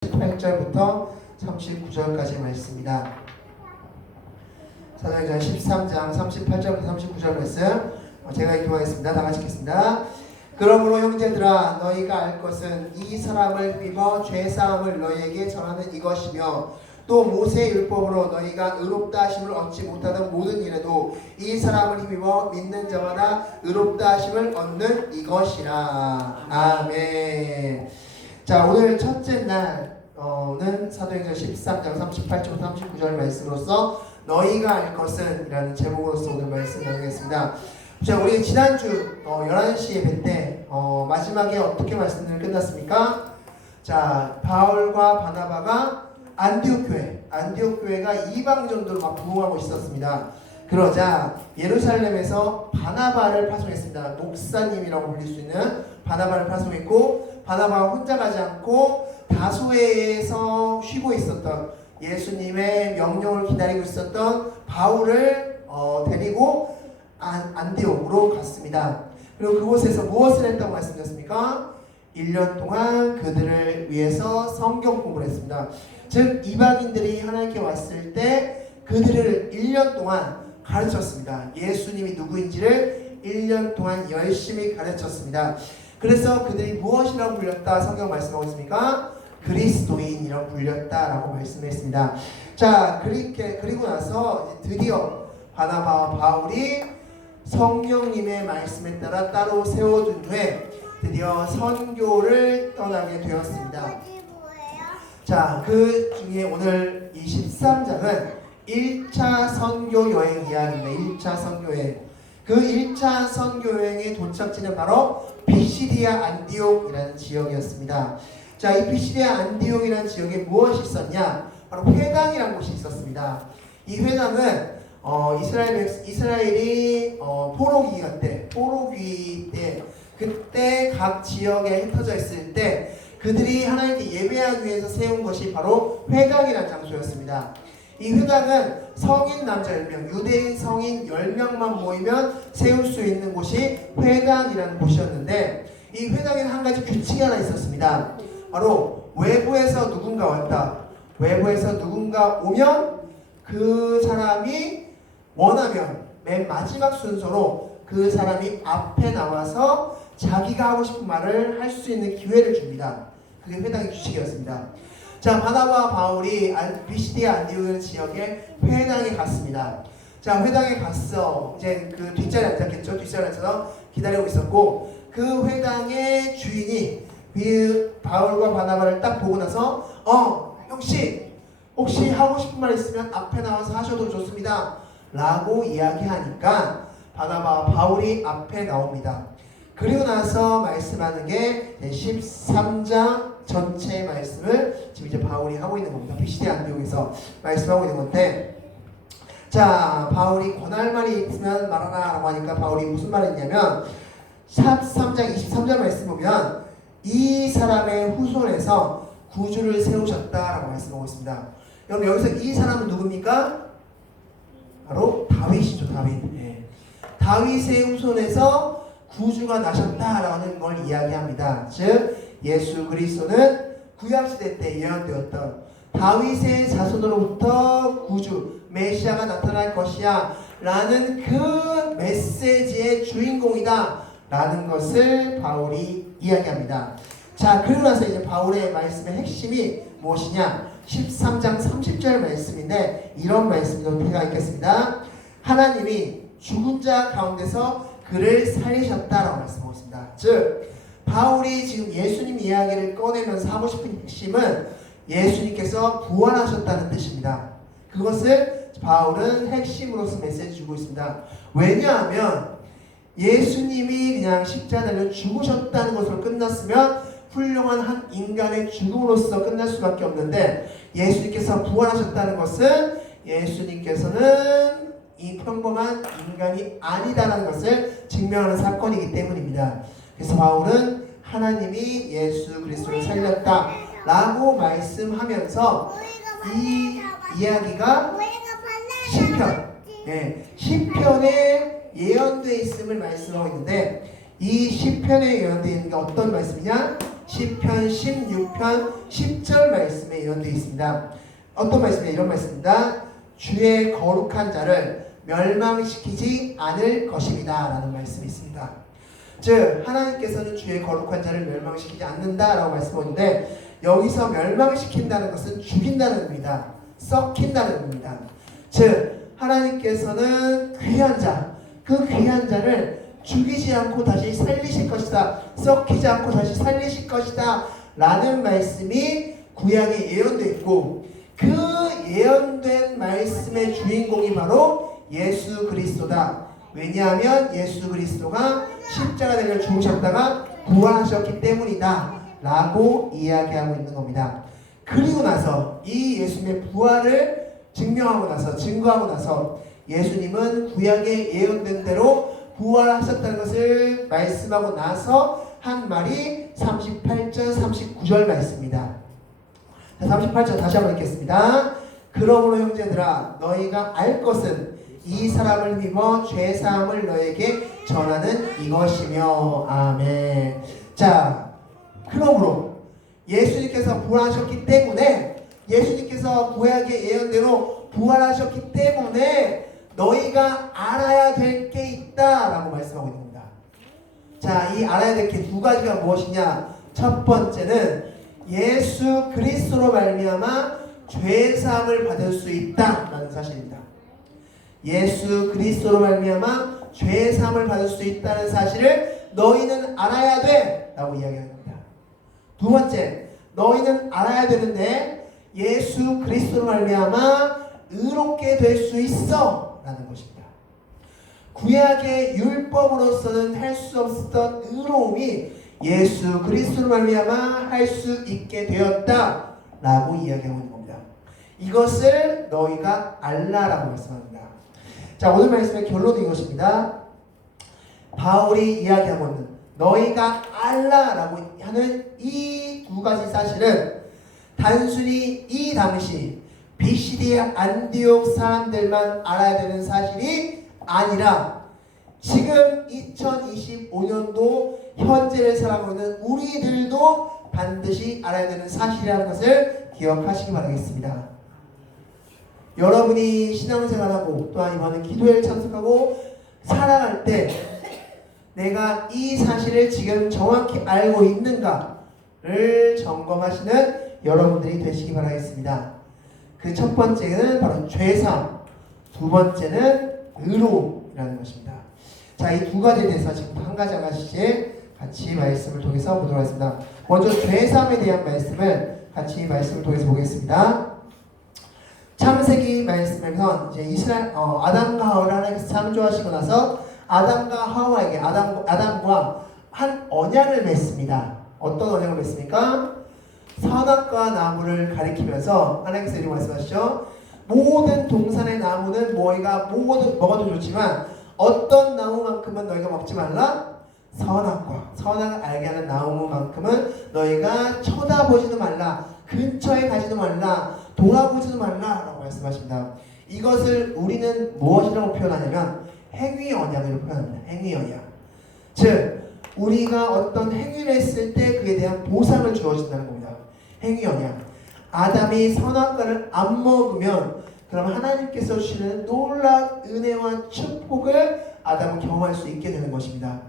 18절부터 39절까지 말씀입니다. 사도행전 13장 38절부터 39절 말씀 제가 읽도록하겠습니다. 다 같이 읽겠습니다. 그러므로 형제들아 너희가 알 것은 이 사람을 믿어 죄사함을 너희에게 전하는 이것이며 또 모세의 율법으로 너희가 의롭다 하심을 얻지 못하던 모든 일에도 이 사람을 힘입어 믿는 자마다 의롭다 하심을 얻는 이것이라. 아멘. 자, 오늘 첫째 날은 사도행전 13장 38절 39절 말씀으로서 너희가 알 것은 이라는 제목으로서 오늘 말씀 나누겠습니다. 자, 우리 지난주 11시 예배 때 마지막에 어떻게 말씀을 끝났습니까? 자, 바울과 바나바가 안디옥 교회가 이방 정도로 막 부흥하고 있었습니다. 그러자 예루살렘에서 바나바를 파송했습니다. 목사님이라고 불릴 수 있는 바나바를 파송했고, 바나바가 혼자 가지 않고 다소에서 쉬고 있었던 예수님의 명령을 기다리고 있었던 바울을 데리고 안디옥으로 갔습니다. 그리고 그곳에서 무엇을 했다고 말씀드렸습니까? 1년 동안 그들을 위해서 성경 공부를 했습니다. 즉 이방인들이 하나님께 왔을 때 그들을 1년 동안 가르쳤습니다. 예수님이 누구인지를 1년 동안 열심히 가르쳤습니다. 그래서 그들이 무엇이라고 불렸다 성경 말씀하고 있습니까? 그리스도인이라고 불렸다라고 말씀했습니다. 자, 그리고 나서 드디어 바나바와 바울이 성령님의 말씀에 따라 따로 세워둔 후에 드디어 선교를 떠나게 되었습니다. 자, 그 중에 오늘 이 13장은 1차 선교 여행 이야기입니다. 1차 선교 여행. 그 1차 선교 여행의 도착지는 바로 피시디아 안디옥이라는 지역이었습니다. 자, 이 피시디아 안디옥이라는 지역에 무엇이 있었냐? 바로 회당이라는 곳이 있었습니다. 이 회당은 이스라엘이 포로기 때 그때 각 지역에 흩어져 있을 때 그들이 하나님께 예배하기 위해서 세운 것이 바로 회당이라는 장소였습니다. 이 회당은 성인 남자 10명, 유대인 성인 10명만 모이면 세울 수 있는 곳이 회당이라는 곳이었는데, 이 회당에는 한 가지 규칙이 하나 있었습니다. 바로 외부에서 누군가 왔다. 외부에서 누군가 오면 그 사람이 원하면 맨 마지막 순서로 그 사람이 앞에 나와서 자기가 하고 싶은 말을 할 수 있는 기회를 줍니다. 그게 회당의 규칙이었습니다. 자, 바나바와 바울이 피시디아 안디옥 지역에 회당에 갔습니다. 자, 회당에 갔어. 이제 그 뒷자리에 앉았겠죠. 뒷자리에 앉아서 기다리고 있었고, 그 회당의 주인이 바울과 바나바를 딱 보고 나서 혹시 하고 싶은 말 있으면 앞에 나와서 하셔도 좋습니다 라고 이야기하니까 바나바와 바울이 앞에 나옵니다. 그리고 나서 말씀하는 게 13장 전체의 말씀을 지금 이제 바울이 하고 있는 겁니다. 피시디아 안디옥에서 말씀하고 있는 건데, 자, 바울이 권할 말이 있으면 말하라 라고 하니까 바울이 무슨 말을 했냐면 13장 23절 말씀 보면 이 사람의 후손에서 구주를 세우셨다라고 말씀하고 있습니다. 여러분, 여기서 이 사람은 누굽니까? 바로 다윗이죠. 다윗. 예. 다윗의 후손에서 구주가 나셨다라는 걸 이야기합니다. 즉 예수 그리스도는 구약시대 때 예언되었던 다윗의 자손으로부터 구주 메시아가 나타날 것이야 라는 그 메시지의 주인공이다 라는 것을 바울이 이야기합니다. 자, 그러고 나서 이제 바울의 말씀의 핵심이 무엇이냐? 13장 30절 말씀인데 이런 말씀도 제가 읽겠습니다. 하나님이 죽은 자 가운데서 그를 살리셨다라고 말씀하고 있습니다. 즉 바울이 지금 예수님 이야기를 꺼내면서 하고 싶은 핵심은 예수님께서 부활하셨다는 뜻입니다. 그것을 바울은 핵심으로서 메시지 주고 있습니다. 왜냐하면 예수님이 그냥 십자가에 달려 죽으셨다는 것으로 끝났으면 훌륭한 한 인간의 죽음으로서 끝날 수밖에 없는데, 예수님께서 부활하셨다는 것은 예수님께서는 이 평범한 인간이 아니다라는 것을 증명하는 사건이기 때문입니다. 그래서 바울은 하나님이 예수 그리스도를 살렸다 라고 말씀하면서 이 이야기가 시편에 예언되어 있음을 말씀하고 있는데, 이 시편에 예언되어 있는 게 어떤 말씀이냐? 시편 16편 10절 말씀에 예언되어 있습니다. 어떤 말씀이에요? 이런 말씀입니다. 주의 거룩한 자를 멸망시키지 않을 것입니다 라는 말씀이 있습니다. 즉 하나님께서는 주의 거룩한 자를 멸망시키지 않는다라고 말씀하는데, 여기서 멸망시킨다는 것은 죽인다는 의미다. 썩힌다는 의미입니다. 즉 하나님께서는 귀한 자, 그 귀한 자를 죽이지 않고 다시 살리실 것이다, 썩히지 않고 다시 살리실 것이다 라는 말씀이 구약에 예언되어 있고, 그 예언된 말씀의 주인공이 바로 예수 그리스도다. 왜냐하면 예수 그리스도가 십자가에 죽으셨다가 부활하셨기 때문이다 라고 이야기하고 있는 겁니다. 그리고 나서 이 예수님의 부활을 증명하고 나서, 증거하고 나서 예수님은 구약에 예언된 대로 부활하셨다는 것을 말씀하고 나서 한 말이 38절 39절 말씀입니다. 38절 다시 한번 읽겠습니다. 그러므로 형제들아 너희가 알 것은 이 사람을 믿어 죄사함을 너에게 전하는 이것이며. 아멘. 자, 그러므로 예수님께서 부활하셨기 때문에, 예수님께서 구약의 예언대로 부활하셨기 때문에 너희가 알아야 될 게 있다라고 말씀하고 있는 겁니다. 자, 이 알아야 될 게 두 가지가 무엇이냐? 첫 번째는 예수 그리스도로 말미암아 죄사함을 받을 수 있다라는 사실입니다. 예수 그리스도로 말미암아 죄사함을 받을 수 있다는 사실을 너희는 알아야 돼 라고 이야기하는 겁니다. 두 번째, 너희는 알아야 되는데 예수 그리스도로 말미암아 의롭게 될 수 있어 라는 것입니다. 구약의 율법으로서는 할 수 없었던 의로움이 예수 그리스도로 말미암아 할 수 있게 되었다 라고 이야기하고 있는 겁니다. 이것을 너희가 알라라고 말씀합니다. 자, 오늘 말씀의 결론은 이것입니다. 바울이 이야기하고 있는 너희가 알라라고 하는 이 두 가지 사실은 단순히 이 당시 BCD 안디옥 사람들만 알아야 되는 사실이 아니라 지금 2025년도 현재를 살아가고 있는 우리들도 반드시 알아야 되는 사실이라는 것을 기억하시기 바라겠습니다. 여러분이 신앙생활하고 또한 이번에 기도회를 참석하고 살아갈 때 내가 이 사실을 지금 정확히 알고 있는가를 점검하시는 여러분들이 되시기 바라겠습니다. 그 첫 번째는 바로 죄사함, 두 번째는 의로움이라는 것입니다. 자, 이 두 가지에 대해서 지금 한 가지 한 가지씩 같이 말씀을 통해서 보도록 하겠습니다. 먼저 죄사함에 대한 말씀을 같이 말씀을 통해서 보겠습니다. 창세기 말씀에서 이제 이스라엘 아담과 하와를 하나님께서 창조하시고 나서 아담과 하와에게 아담과 한 언약을 맺습니다. 어떤 언약을 맺습니까? 선악과 나무를 가리키면서 하나님께서 이렇게 말씀하시죠. 모든 동산의 나무는 너희가 먹어도 좋지만 어떤 나무만큼은 너희가 먹지 말라? 선악을 알게 하는 나무만큼은 너희가 쳐다보지도 말라, 근처에 가지도 말라, 돌아보지도 말라 라고 말씀하십니다. 이것을 우리는 무엇이라고 표현하냐면 행위 언약으로 표현합니다. 행위 언약. 즉 우리가 어떤 행위를 했을 때 그에 대한 보상을 주어진다는 겁니다. 행위 언약. 아담이 선악과를 안 먹으면 그럼 하나님께서 주시는 놀라운 은혜와 축복을 아담은 경험할 수 있게 되는 것입니다.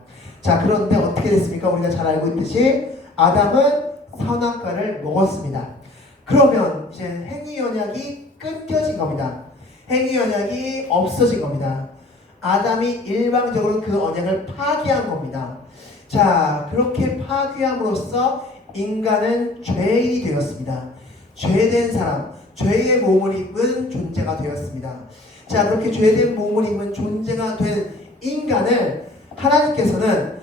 자, 그런데 어떻게 됐습니까? 우리가 잘 알고 있듯이 아담은 선악과를 먹었습니다. 그러면 이제 행위 언약이 끊겨진 겁니다. 행위 언약이 없어진 겁니다. 아담이 일방적으로 그 언약을 파기한 겁니다. 자, 그렇게 파기함으로써 인간은 죄인이 되었습니다. 죄된 사람, 죄의 몸을 입은 존재가 되었습니다. 자, 그렇게 죄된 몸을 입은 존재가 된 인간을 하나님께서는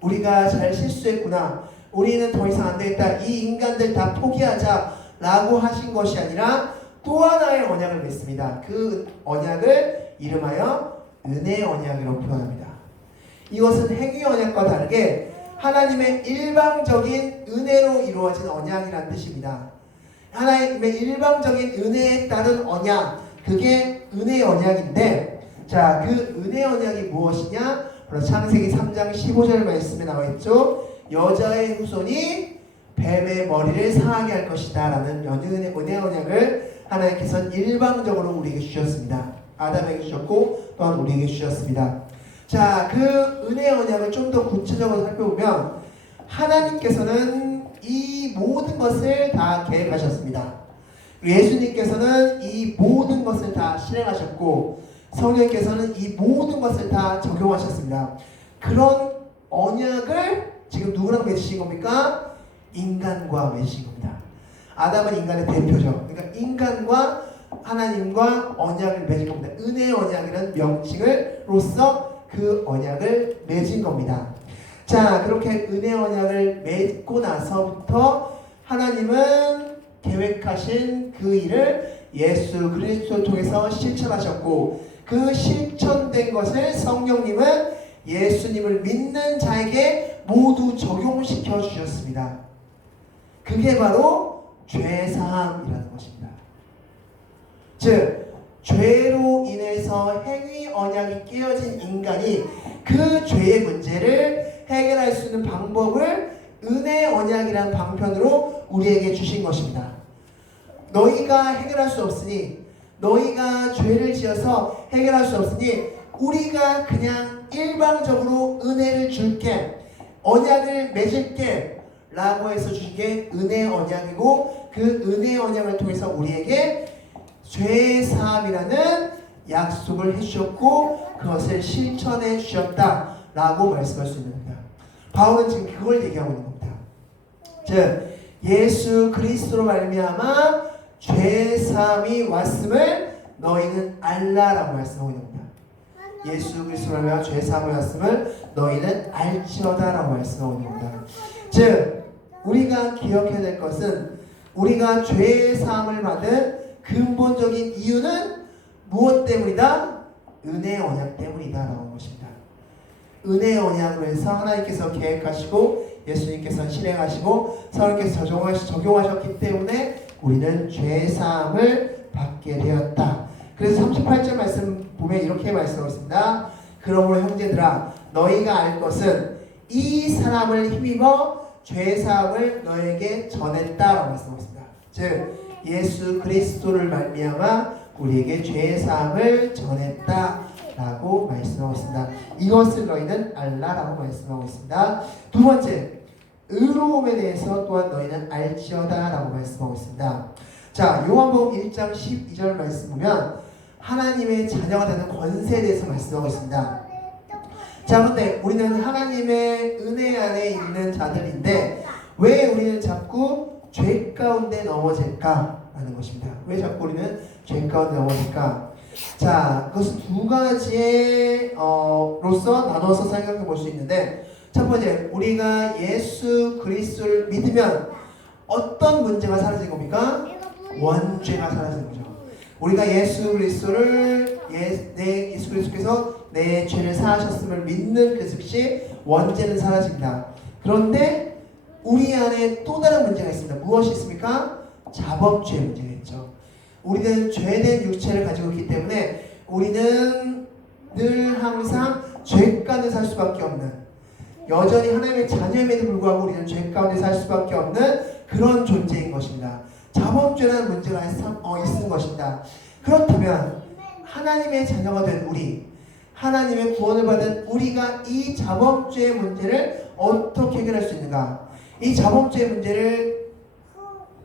우리가 잘 실수했구나, 우리는 더 이상 안 되겠다, 이 인간들 다 포기하자 라고 하신 것이 아니라 또 하나의 언약을 맺습니다. 그 언약을 이름하여 은혜의 언약이라고 표현합니다. 이것은 행위 언약과 다르게 하나님의 일방적인 은혜로 이루어진 언약이라는 뜻입니다. 하나님의 일방적인 은혜에 따른 언약, 그게 은혜의 언약인데, 자, 그 은혜의 언약이 무엇이냐? 바로 창세기 3장 15절 말씀에 나와 있죠. 여자의 후손이 뱀의 머리를 상하게 할 것이다 라는 은혜 언약을 하나님께서는 일방적으로 우리에게 주셨습니다. 아담에게 주셨고 또한 우리에게 주셨습니다. 자, 그 은혜 언약을 좀 더 구체적으로 살펴보면 하나님께서는 이 모든 것을 다 계획하셨습니다. 예수님께서는 이 모든 것을 다 실행하셨고 성령께서는 이 모든 것을 다 적용하셨습니다. 그런 언약을 지금 누구랑 맺으신 겁니까? 인간과 맺으신 겁니다. 아담은 인간의 대표죠. 그러니까 인간과 하나님과 언약을 맺은 겁니다. 은혜의 언약이라는 명칭으로서 그 언약을 맺은 겁니다. 자, 그렇게 은혜 언약을 맺고 나서부터 하나님은 계획하신 그 일을 예수 그리스도를 통해서 실천하셨고 그 실천된 것을 성령님은 예수님을 믿는 자에게 모두 적용시켜 주셨습니다. 그게 바로 죄사함이라는 것입니다. 즉 죄로 인해서 행위 언약이 깨어진 인간이 그 죄의 문제를 해결할 수 있는 방법을 은혜 언약이라는 방편으로 우리에게 주신 것입니다. 너희가 해결할 수 없으니 너희가 죄를 지어서 해결할 수 없으니 우리가 그냥 일방적으로 은혜를 줄게 언약을 맺을게 라고 해서 주신 게 은혜 언약이고 그 은혜 언약을 통해서 우리에게 죄사함이라는 약속을 해주셨고 그것을 실천해 주셨다라고 말씀할 수 있는 겁니다. 바울은 지금 그걸 얘기하고 있는 겁니다. 즉 예수 그리스도로 말미암아 죄사함이 왔음을 너희는 알라라고 말씀하고 있는 겁니다. 예수 그리스도로 말미암아 죄사함이 왔음을 너희는 알지어다라고 말씀하고 있는 겁니다. 즉 우리가 기억해야 될 것은 우리가 죄사함을 받은 근본적인 이유는 무엇 때문이다? 은혜 언약 때문이다 라는 것입니다. 은혜 언약으로 해서 하나님께서 계획하시고 예수님께서 실행하시고 성령께서 적용하셨기 때문에 우리는 죄사함을 받게 되었다. 그래서 38절 말씀 보면 이렇게 말씀하고 있습니다. 그러므로 형제들아 너희가 알 것은 이 사람을 힘입어 죄사함을 너에게 전했다라고 말씀하고 있습니다. 즉 예수 그리스도를 말미암아 우리에게 죄사함을 전했다라고 말씀하고 있습니다. 이것을 너희는 알라라고 말씀하고 있습니다. 두 번째, 의로움에 대해서 또한 너희는 알지어다라고 말씀하고 있습니다. 자, 요한복음 1장 12절 말씀 보면 하나님의 자녀가 되는 권세에 대해서 말씀하고 있습니다. 자, 그런데 우리는 하나님의 은혜 안에 있는 자들인데 왜 우리는 자꾸 죄 가운데 넘어질까? 라는 것입니다. 왜 자꾸 우리는 죄 가운데 넘어질까? 자, 그것은 두 가지의 로서 나눠서 생각해 볼 수 있는데 첫 번째, 우리가 예수 그리스도를 믿으면 어떤 문제가 사라진 겁니까? 원죄가 사라진 거죠. 우리가 예수 그리스도를 예수 그리스도께서 내 죄를 사하셨음을 믿는 그 즉시 원죄는 사라집니다. 그런데 우리 안에 또 다른 문제가 있습니다. 무엇이 있습니까? 자범죄 문제가 있죠. 우리는 죄된 육체를 가지고 있기 때문에 우리는 늘 항상 죄 가운데 살 수밖에 없는 여전히 하나님의 자녀임에도 불구하고 우리는 죄 가운데 살 수밖에 없는 그런 존재인 것입니다. 자범죄라는 문제가 있는 것입니다. 그렇다면 하나님의 자녀가 된 우리 하나님의 구원을 받은 우리가 이 자범죄의 문제를 어떻게 해결할 수 있는가? 이 자범죄의 문제를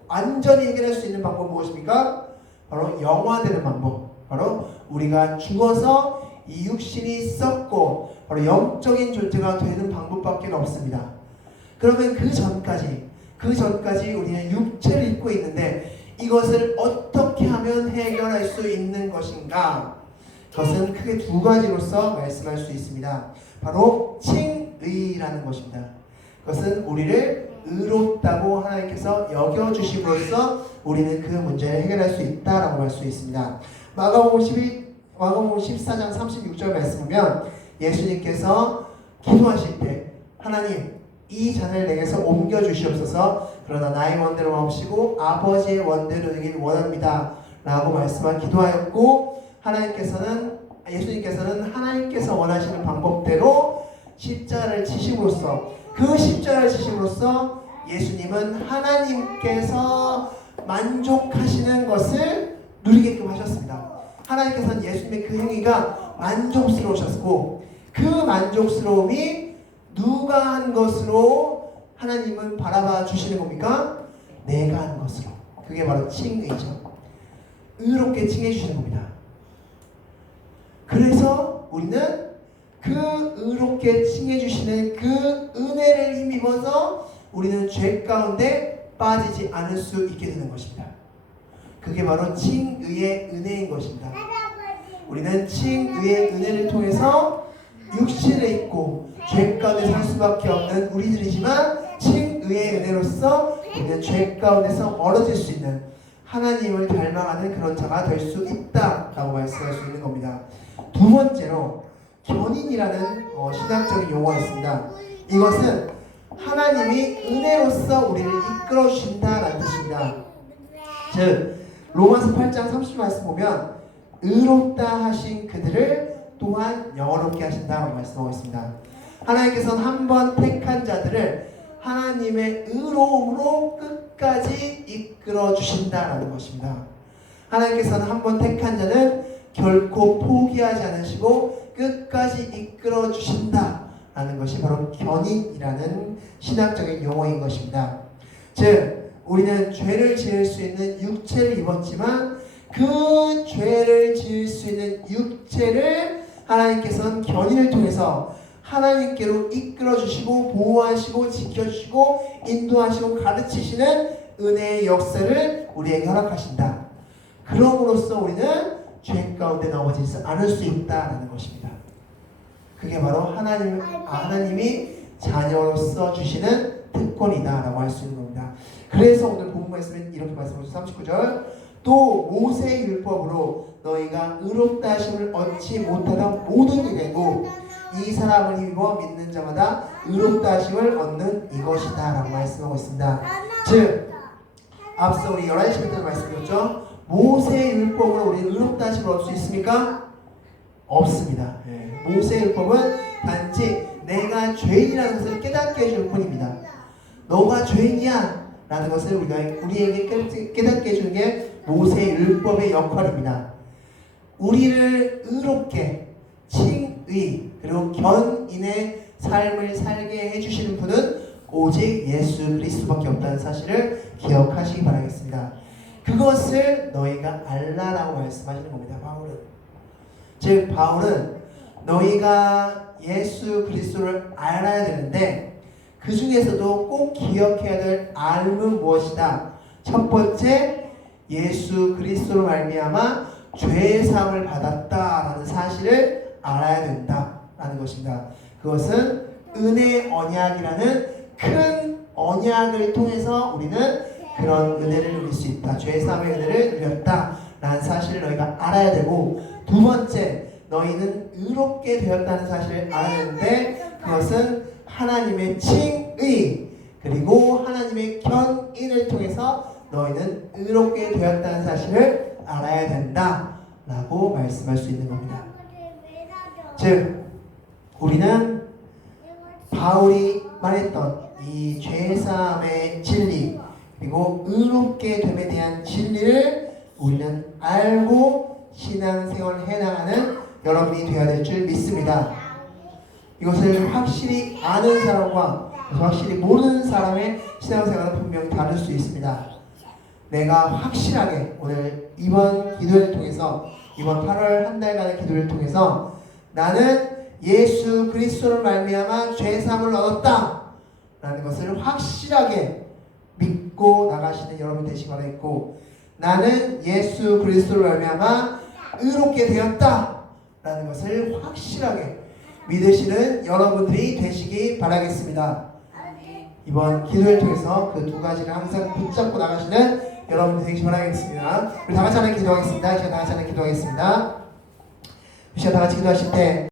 완전히 해결할 수 있는 방법은 무엇입니까? 바로 영화되는 방법. 바로 우리가 죽어서 이 육신이 썩고 바로 영적인 존재가 되는 방법밖에 없습니다. 그러면 그 전까지 우리는 육체를 입고 있는데 이것을 어떻게 하면 해결할 수 있는 것인가? 그것은 크게 두 가지로서 말씀할 수 있습니다. 바로 칭의라는 것입니다. 그것은 우리를 의롭다고 하나님께서 여겨주심으로써 우리는 그 문제를 해결할 수 있다라고 할 수 있습니다. 마가복음 14장 36절 말씀 보면 예수님께서 기도하실 때 하나님 이 잔을 내게서 옮겨주시옵소서 그러나 나의 원대로 마옵시고 아버지의 원대로 되길 원합니다 라고 말씀한 기도하였고 예수님께서는 하나님께서 원하시는 방법대로 십자가를 지심으로써 그 십자가를 지심으로써 예수님은 하나님께서 만족하시는 것을 누리게끔 하셨습니다. 하나님께서는 예수님의 그 행위가 만족스러우셨고 그 만족스러움이 누가 한 것으로 하나님은 바라봐 주시는 겁니까? 내가 한 것으로. 그게 바로 칭의죠. 의롭게 칭해 주시는 겁니다. 그래서 우리는 그 의롭게 칭해 주시는 그 은혜를 힘입어서 우리는 죄 가운데 빠지지 않을 수 있게 되는 것입니다. 그게 바로 칭의의 은혜인 것입니다. 우리는 칭의의 은혜를 통해서 육신을 입고 죄 가운데 살 수밖에 없는 우리들이지만 칭의의 은혜로서 우리는 죄 가운데서 멀어질 수 있는 하나님을 닮아가는 그런 자가 될 수 있다라고 말씀할 수 있는 겁니다. 두 번째로 견인이라는 신학적인 용어가 있습니다. 이것은 하나님이 은혜로서 우리를 이끌어 주신다라는 뜻입니다. 즉 로마서 8장 30절 말씀 보면 의롭다 하신 그들을 또한 영원롭게 하신다라고 말씀하고 있습니다. 하나님께서는 한 번 택한 자들을 하나님의 의로움으로 끝까지 이끌어 주신다라는 것입니다. 하나님께서는 한 번 택한 자는 결코 포기하지 않으시고 끝까지 이끌어 주신다라는 것이 바로 견인이라는 신학적인 용어인 것입니다. 즉 우리는 죄를 지을 수 있는 육체를 입었지만 그 죄를 지을 수 있는 육체를 하나님께서는 견인을 통해서 하나님께로 이끌어주시고 보호하시고 지켜주시고 인도하시고 가르치시는 은혜의 역사를 우리에게 허락하신다. 그럼으로써 우리는 죄 가운데 넘어지지 않을 수 있다는 것입니다. 그게 바로 하나님이 자녀로서 주시는 특권이다라고 할 수 있는 겁니다. 그래서 오늘 본문 말씀은 이렇게 말씀하셨죠. 39절 또 모세의 율법으로 너희가 의롭다 하심을 얻지 못하던 모든 이되고 이 사람을 힘입어 믿는 자마다 의롭다 하심을 얻는 이것이다 라고 말씀하고 있습니다. 즉 앞서 우리 11시부터 말씀드렸죠. 모세의 율법으로 우리 의롭다 하심을 얻을 수 있습니까? 없습니다. 모세의 율법은 단지 내가 죄인이라는 것을 깨닫게 해줄 뿐입니다. 너가 죄인이야 라는 것을 우리에게 깨닫게 해주는 게 모세의 율법의 역할입니다. 우리를 의롭게 칭의 그리고 견인의 삶을 살게 해주시는 분은 오직 예수 그리스도밖에 없다는 사실을 기억하시기 바라겠습니다. 그것을 너희가 알라라고 말씀하시는 겁니다. 바울은. 즉 바울은 너희가 예수 그리스도를 알아야 되는데 그 중에서도 꼭 기억해야 될 알은 무엇이다? 첫 번째, 예수 그리스도로 말미암아 죄의 사함을 받았다라는 사실을 알아야 된다라는 것입니다. 그것은 은혜의 언약이라는 큰 언약을 통해서 우리는 그런 은혜를 누릴 수 있다. 죄의 사함의 은혜를 누렸다라는 사실을 너희가 알아야 되고, 두 번째, 너희는 의롭게 되었다는 사실을 알아야 되는데 그것은 하나님의 칭의 그리고 하나님의 견인을 통해서 너희는 의롭게 되었다는 사실을 알아야 된다라고 말씀할 수 있는 겁니다. 즉 우리는 바울이 말했던 이 죄사함의 진리 그리고 의롭게 됨에 대한 진리를 우리는 알고 신앙생활을 해나가는 여러분이 되어야 될 줄 믿습니다. 이것을 확실히 아는 사람과 확실히 모르는 사람의 신앙생활은 분명히 다를 수 있습니다. 내가 확실하게 오늘 이번 기도를 통해서 이번 8월 한 달간의 기도를 통해서 나는 예수 그리스도를 말미암아 죄사함을 얻었다 라는 것을 확실하게 믿고 나가시는 여러분 되시기 바라겠고, 나는 예수 그리스도를 말미암아 의롭게 되었다 라는 것을 확실하게 믿으시는 여러분들이 되시기 바라겠습니다. 이번 기도를 통해서 그 두 가지를 항상 붙잡고 나가시는 여러분들 되시기 바라겠습니다. 우리 다 같이 하나 기도하겠습니다. 이 시간 다 같이 하나 기도하겠습니다. 이 시간 다 같이 기도하실 때